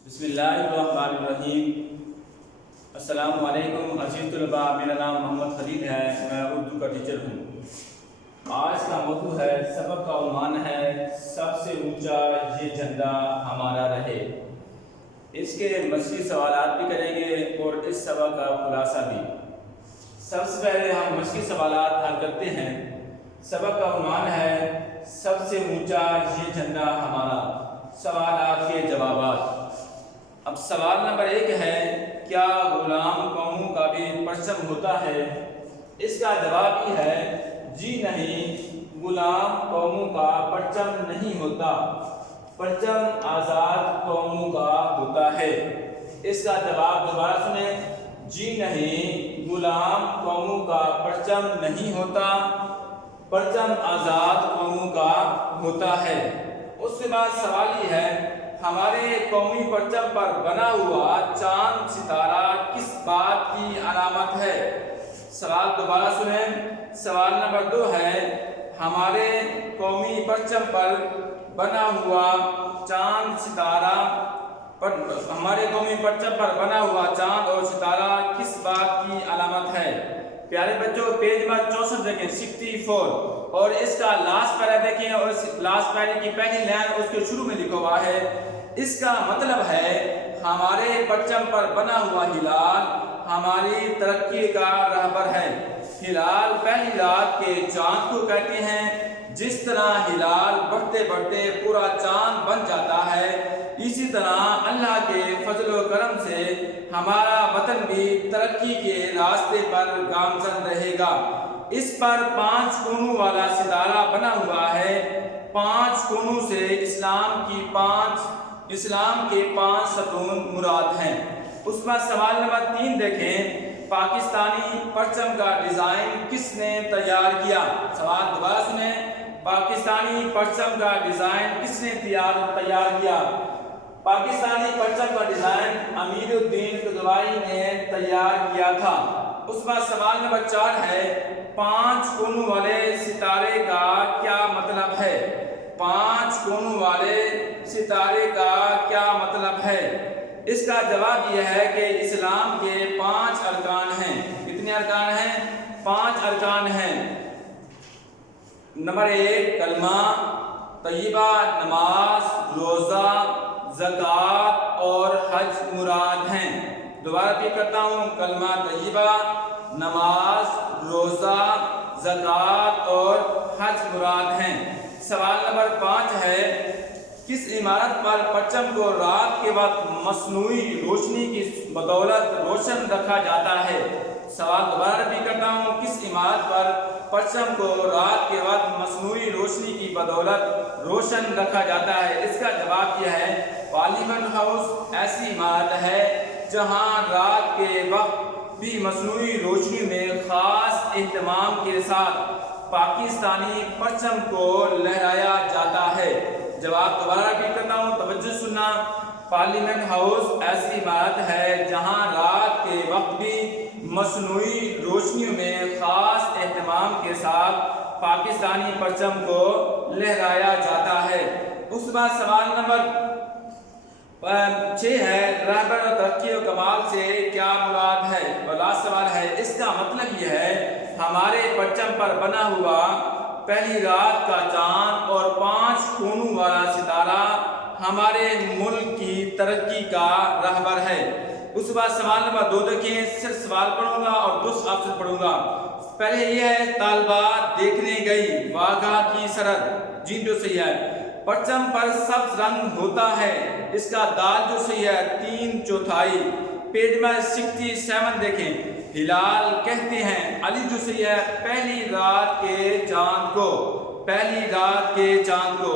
بسم اللہ الرحمن الرحیم۔ السلام علیکم عزیز طلباء، میرا نام محمد خلیل ہے، میں اردو کا ٹیچر ہوں۔ آج کا موضوع ہے، سبق کا عنوان ہے سب سے اونچا یہ جھنڈا ہمارا رہے۔ اس کے مشقی سوالات بھی کریں گے اور اس سبق کا خلاصہ بھی۔ سب سے پہلے ہم مشقی سوالات حل کرتے ہیں۔ سبق کا عنوان ہے سب سے اونچا یہ جھنڈا ہمارا۔ سوالات کے جوابات۔ اب سوال نمبر 1 ہے، کیا غلام قوموں کا بھی پرچم ہوتا ہے؟ اس کا جواب یہ ہے، جی نہیں، غلام قوموں کا پرچم نہیں ہوتا، پرچم آزاد قوموں کا ہوتا ہے۔ اس کا جواب دوبارہ سنیں، جی نہیں، غلام قوموں کا پرچم نہیں ہوتا، پرچم آزاد قوموں کا ہوتا ہے۔ اس کے بعد سوال یہ ہے، ہمارے قومی پرچم پر بنا ہوا چاند ستارہ کس بات کی علامت ہے؟ سوال دوبارہ سنیں۔ سوال نمبر 2 ہے، ہمارے قومی پرچم پر بنا ہوا چاند ستارہ ہمارے قومی پرچم پر بنا ہوا چاند اور ستارہ کس بات کی علامت ہے؟ پیارے بچوں، پیج نمبر 64 دیکھیں، 64، اور اس کا لاسٹ پیرا دیکھیں، اور اس لاسٹ پیرے کی پہلی لائن اس کے شروع میں لکھا ہوا ہے۔ اس کا مطلب ہے، ہمارے پرچم پر بنا ہوا ہلال ہماری ترقی کا رہبر ہے۔ ہلال پہلی رات کے چاند کو کہتے ہیں۔ جس طرح ہلال بڑھتے بڑھتے پورا چاند بن جاتا ہے، اسی طرح اللہ کے فضل و کرم سے ہمارا وطن بھی ترقی کے راستے پر گامزن رہے گا۔ اس پر 5 کونوں والا ستارہ بنا ہوا ہے۔ 5 کونوں سے اسلام کے 5 ستون مراد ہیں۔ اس پر سوال نمبر 3 دیکھیں، پاکستانی پرچم کا ڈیزائن کس نے تیار کیا؟ سوال دوبارہ سنیں، پاکستانی پرچم کا ڈیزائن کس نے تیار کیا؟ پاکستانی پرچم کا ڈیزائن امیر الدین قدوائی نے تیار کیا تھا۔ اس پر سوال نمبر 4 ہے، 5 کونوں والے ستارے کا کیا مطلب ہے؟ 5 کونوں والے ستارے کا کیا مطلب ہے؟ اس کا جواب یہ ہے کہ اسلام کے 5 ارکان ہیں۔ کتنے ارکان ہیں؟ 5 ارکان ہیں۔ نمبر 1، کلمہ طیبہ، نماز، روزہ، زکوٰۃ اور حج مراد ہیں۔ دوبارہ بھی کرتا ہوں، کلمہ طیبہ، نماز، روزہ، زکوٰۃ اور حج مراد ہیں۔ سوال نمبر 5 ہے، کس عمارت پر پرچم کو رات کے وقت مصنوعی روشنی کی بدولت روشن رکھا جاتا ہے؟ سوال دوبارہ بھی کرتا ہوں، کس عمارت پر پرچم کو رات کے وقت مصنوعی روشنی کی بدولت روشن رکھا جاتا ہے؟ اس کا جواب یہ ہے، پارلیمنٹ ہاؤس ایسی عمارت ہے جہاں رات کے وقت بھی مصنوعی روشنی میں خاص اہتمام کے ساتھ پاکستانی پرچم کو لہرایا جاتا ہے۔ جواب دوبارہ بھی کرتا ہوں، توجہ سننا، پارلیمنٹ ہاؤس ایسی عمارت ہے جہاں رات کے وقت بھی مصنوعی روشنیوں میں خاص اہتمام کے ساتھ پاکستانی پرچم کو لہرایا جاتا ہے۔ اس کے بعد سوال نمبر 6 ہے، رہبر و ترقی و کمال سے کیا مراد ہے؟ اور لاسٹ سوال ہے، اس کا مطلب یہ ہے، ہمارے پرچم پر بنا ہوا پہلی رات کا چاند اور 5 کونوں والا ستارہ ہمارے ملک کی ترقی کا رہبر ہے۔ اس کے بعد سوال نمبر 2 دیکھیں، صرف سوال پڑھوں گا اور 2 آپشن پڑھوں گا۔ پہلے یہ ہے، طالبہ دیکھنے گئی واگھا کی سرحد، جی جو صحیح ہے۔ پرچم پر سبز رنگ ہوتا ہے، اس کا دال جو صحیح ہے 3/4۔ پیج نمبر 67 دیکھیں، ہلال کہتے ہیں، علی جو صحیح ہے پہلی رات کے چاند کو، پہلی رات کے چاند کو۔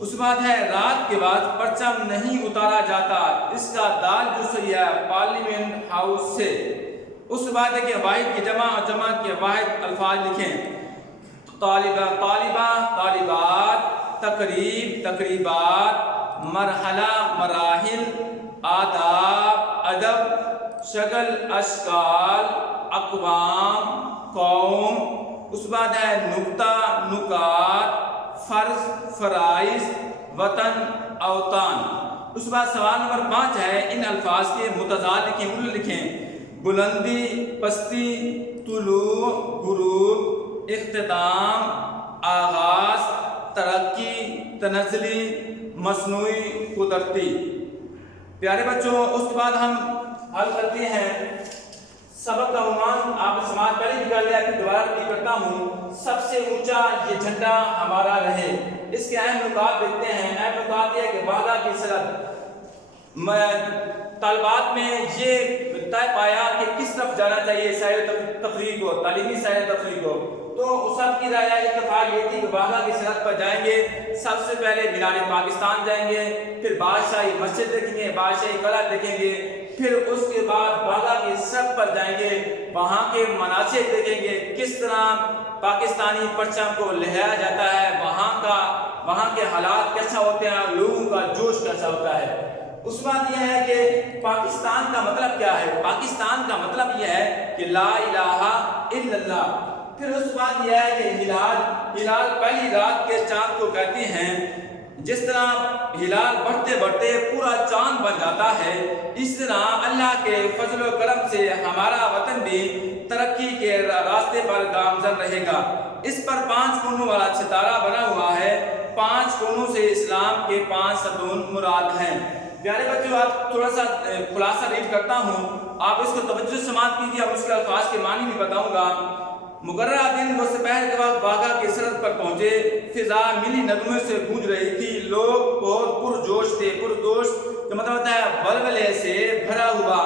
اس کے بعد ہے، رات کے بعد پرچم نہیں اتارا جاتا، اس کا دال جو صحیح ہے پارلیمنٹ ہاؤس سے۔ اس کے بعد ہے کہ واحد کی جمع اور جمع کے واحد الفاظ لکھیں، طالبہ، طالبات، تقریب، تقریبات، مرحلہ، مراحل، آداب، ادب، شکل، اشکال، اقوام، قوم۔ اس بعد ہے نکتہ، نکات، فرض، فرائض، وطن، اوطان۔ اس کے بعد سوال نمبر 5 ہے، ان الفاظ کے متضاد لکھیں، بلندی، پستی، طلوع، غروب، اختتام، آغاز، ترقی، تنزلی، مصنوعی، قدرتی۔ پیارے بچوں، اس کے بعد ہم حل کرتے ہیں سبق کا عنوان۔ آپ نے سماعت پہلے بھی کر لیا، کہ دوبارہ ریپیٹ کرتا ہوں، سب سے اونچا یہ جھنڈا ہمارا رہے۔ اس کے اہم نکات دیکھتے ہیں۔ اہم نکات یہ ہے کہ وحدہ کی سرحد، طالبات میں یہ طے پایا کہ کس طرف جانا چاہیے سیر تفریح کو، تعلیمی سیر تفریح کو، تو سب کی رائے اتفاق یہ تھی کہ وحدہ کی سرحد پر جائیں گے۔ سب سے پہلے مینار پاکستان جائیں گے، پھر بادشاہی مسجد دیکھیں گے، بادشاہی قلعہ دیکھیں گے، پھر اس کے بعد وحدہ کی سرحد پر جائیں گے، وہاں کے مناظر دیکھیں گے، کس طرح پاکستانی پرچم کو لہرایا جاتا ہے، وہاں کے حالات کیسا ہوتے ہیں، لوگوں کا جوش کیسا ہوتا ہے۔ اس بات یہ ہے کہ پاکستان کا مطلب کیا ہے؟ پاکستان کا مطلب یہ ہے کہ لا الہ الا اللہ۔ پھر اس بات یہ ہے کہ ہلال پہلی رات کے چاند کو کہتے ہیں۔ جس طرح ہلال بڑھتے بڑھتے پورا چاند بن جاتا ہے، اس طرح اللہ کے فضل و کرم سے ہمارا وطن بھی ترقی کے راستے پر گامزن رہے گا۔ اس پر 5 کونوں والا ستارہ بنا ہوا ہے۔ 5 کونوں سے اسلام کے 5 ستون مراد ہیں۔ پیارے بچوں، آپ تھوڑا سا خلاصہ ریڈ کرتا ہوں، آپ اس کو توجہ سے سماعت کیجیے، اب اس کے الفاظ کے معنی بھی بتاؤں گا۔ مقررہ دن دوپہر کے وقت واغہ کی سرحد پر پہنچے، فضا ملی نغمے سے گونج رہی تھی، لوگ بہت پرجوش تھے۔ پرجوش کا مطلب ہوتا ہے ولولے سے بھرا ہوا،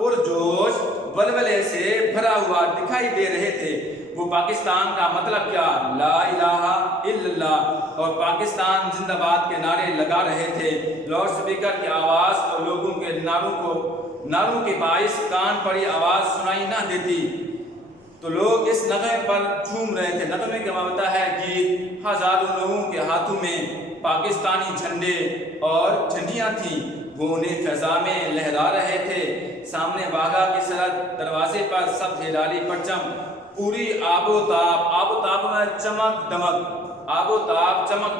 پرجوش ولولے سے بھرا ہوا دکھائی دے رہے تھے۔ وہ پاکستان کا مطلب کیا، لا الہ الا اللہ اور پاکستان زندہ باد کے نعرے لگا رہے تھے۔ لاؤڈ سپیکر کی آواز اور لوگوں کے نعروں کے باعث کان پڑی آواز سنائی نہ دیتی، تو لوگ اس نغمے پر جھوم رہے تھے۔ نغمے کا مطلب ہے گیت۔ ہزاروں لوگوں کے ہاتھوں میں پاکستانی جھنڈے اور جھنڈیاں تھیں، وہ انہیں فضا میں لہرا رہے تھے۔ سامنے واغہ کی سرحد دروازے پر سب ہلالی پرچم پوری آب و تاب میں چمک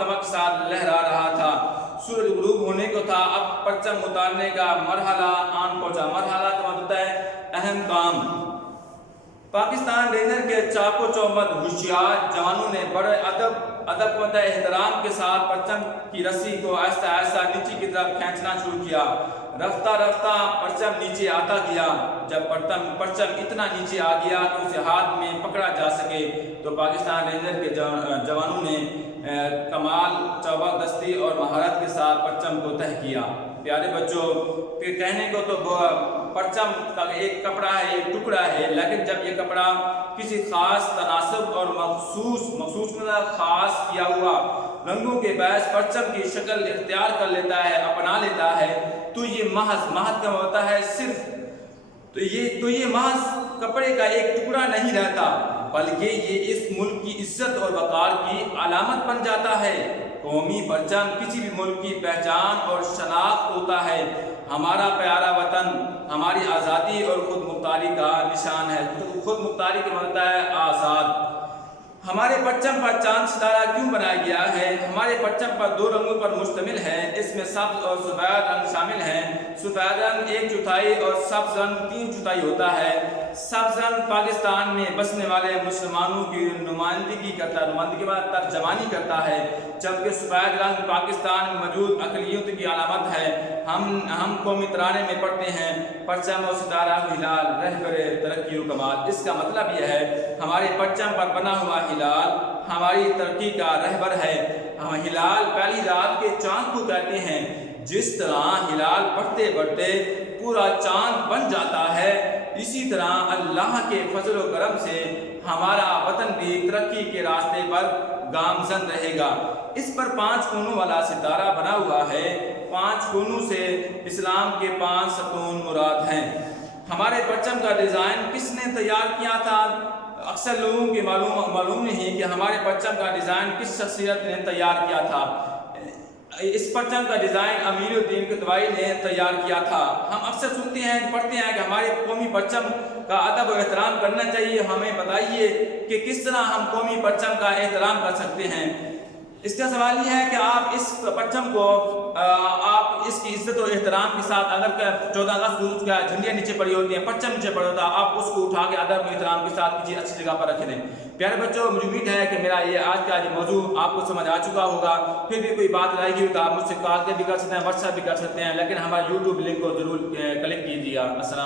دمک ساتھ لہرا رہا تھا۔ سورج غروب ہونے کو تھا، اب پرچم اتارنے کا مرحلہ آن پہنچا۔ مرحلہ کا مطلب ہے اہم کام۔ پاکستان رینجر کے چاق و چوبند ہوشیار جوانوں نے بڑے ادب و احترام کے ساتھ پرچم کی رسی کو آہستہ آہستہ نیچے کی طرف کھینچنا شروع کیا۔ رفتہ رفتہ پرچم نیچے آتا گیا۔ جب پرچم اتنا نیچے آ گیا کہ اسے ہاتھ میں پکڑا جا سکے، تو پاکستان رینجر کے جوانوں نے کمال چوبردستی اور مہارت کے ساتھ پرچم کو طے کیا۔ پیارے بچوں، پھر کہنے کو تو پرچم کا ایک کپڑا ہے، ایک ٹکڑا ہے، لیکن جب یہ کپڑا کسی خاص تناسب اور مخصوص خاص کیا ہوا رنگوں کے باعث پرچم کی شکل اختیار کر لیتا ہے، اپنا لیتا ہے، تو یہ محض کا ہوتا ہے صرف، تو یہ محض کپڑے کا ایک ٹکڑا نہیں رہتا، بلکہ یہ اس ملک کی عزت اور وقار کی علامت بن جاتا ہے۔ قومی پرچم کسی بھی ملک کی پہچان اور شناخت ہوتا ہے۔ ہمارا پیارا وطن ہماری آزادی اور خود مختاری کا نشان ہے۔ خود مختاری کا مطلب ہے آزاد۔ ہمارے پرچم پر چاند ستارہ کیوں بنایا گیا ہے؟ ہمارے پرچم پر 2 رنگوں پر مشتمل ہے، اس میں سبز اور سفید رنگ شامل ہیں۔ سفید رنگ 1/4 اور سبز رنگ 3/4 ہوتا ہے۔ سبز رنگ پاکستان میں بسنے والے مسلمانوں کی نمائندگی کرتا ہے، نمائندگی میں ترجمانی کرتا ہے، جبکہ سفید رنگ پاکستان میں موجود اقلیت کی علامت ہے۔ ہم قومی ترانے میں پڑھتے ہیں، پرچم اور ستارہ ہلال رہبر ترقی و کمال۔ اس کا مطلب یہ ہے ہمارے پرچم پر بنا ہوا ہلال ہماری ترقی کا رہبر ہے۔ ہلال پہلی رات کے چاند کو کہتے ہیں۔ جس طرح ہلال بڑھتے بڑھتے پورا چاند بن جاتا ہے، اسی طرح اللہ کے فضل و کرم سے ہمارا وطن بھی ترقی کے راستے پر گامزن رہے گا۔ اس پر 5 کونوں والا ستارہ بنا ہوا ہے۔ 5 کونوں سے اسلام کے 5 ستون مراد ہیں۔ ہمارے پرچم کا ڈیزائن کس نے تیار کیا تھا؟ اکثر لوگوں کے معلوم نہیں کہ ہمارے پرچم کا ڈیزائن کس شخصیت نے تیار کیا تھا۔ اس پرچم کا ڈیزائن امیر الدین کتوائی نے تیار کیا تھا۔ ہم اکثر سنتے ہیں، پڑھتے ہیں کہ ہمارے قومی پرچم کا ادب و احترام کرنا چاہیے۔ ہمیں بتائیے کہ کس طرح ہم قومی پرچم کا احترام کر سکتے ہیں۔ اس کا سوال یہ ہے کہ آپ اس پرچم کو آپ اس کی عزت و احترام کے ساتھ، اگر 14 اگست کا جھنڈیاں نیچے پڑی ہوتی ہیں، پرچم نیچے پڑا ہوتا ہے، آپ اس کو اٹھا کے ادب و احترام کے ساتھ کسی اچھی جگہ پر رکھ دیں۔ پیارے بچوں، مجھے امید ہے کہ میرا یہ آج کا موضوع آپ کو سمجھ آ چکا ہوگا۔ پھر بھی کوئی بات رہ گئی تو آپ مجھ سے کال بھی کر سکتے ہیں، واٹس ایپ بھی کر سکتے ہیں، لیکن ہمارے یوٹیوب لنک کو ضرور کلک کیجیے گا۔ السلام